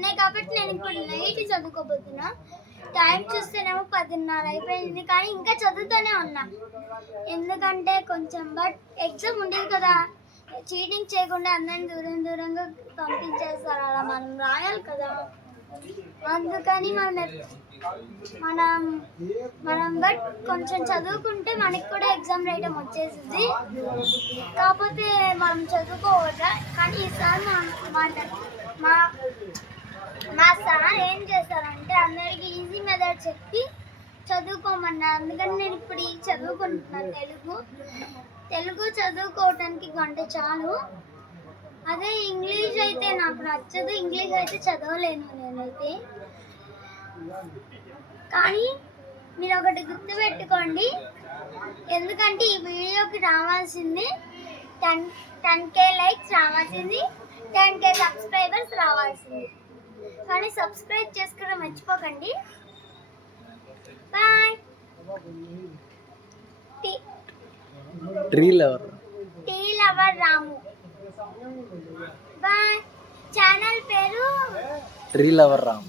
ఉన్నాయి కాబట్టి నేను ఇప్పుడు నైట్ చదువుకోబోతున్నా. టైం చూస్తేనేమో 10:30 అయిపోయింది, కానీ ఇంకా చదువుతూనే ఉన్నా. ఎందుకంటే కొంచెం ఎగ్జామ్ ఉండేది కదా, చీటింగ్ చేయకుండా అందరిని దూరంగా పంపించేస్తారు. అలా మనం రాయాలి కదా, అందుకని మనం కొంచెం చదువుకుంటే మనకి కూడా ఎగ్జామ్ రాయడం వచ్చేసింది. కాకపోతే మనం చదువుకోవద్దా. కానీ ఈసారి మా సార్ ఏం చేశారంటే అందరికి ఈజీ మెథడ్ చెప్పి చదువుకోమన్నారు. అందుకని నేను ఇప్పుడు చదువుకుంటున్నాను. తెలుగు చదువుకోవటానికి గంట చాలు. అదే ఇంగ్లీష్ అయితే నాకు నచ్చదు, ఇంగ్లీష్ అయితే చదవలేను నేనైతే. కానీ మీరు ఒకటి గుర్తుపెట్టుకోండి, ఎందుకంటే ఈ వీడియోకి రావాల్సింది 10K లైక్స్ రావాల్సింది, 10K సబ్స్క్రైబర్స్ రావాల్సింది. కానీ సబ్స్క్రైబ్ చేసుకోవడం మర్చిపోకండి. బాయ్. టీ లవర్ రాము. బాయ్. ఛానల్ పేరు ట్రీ లవర్ రాము.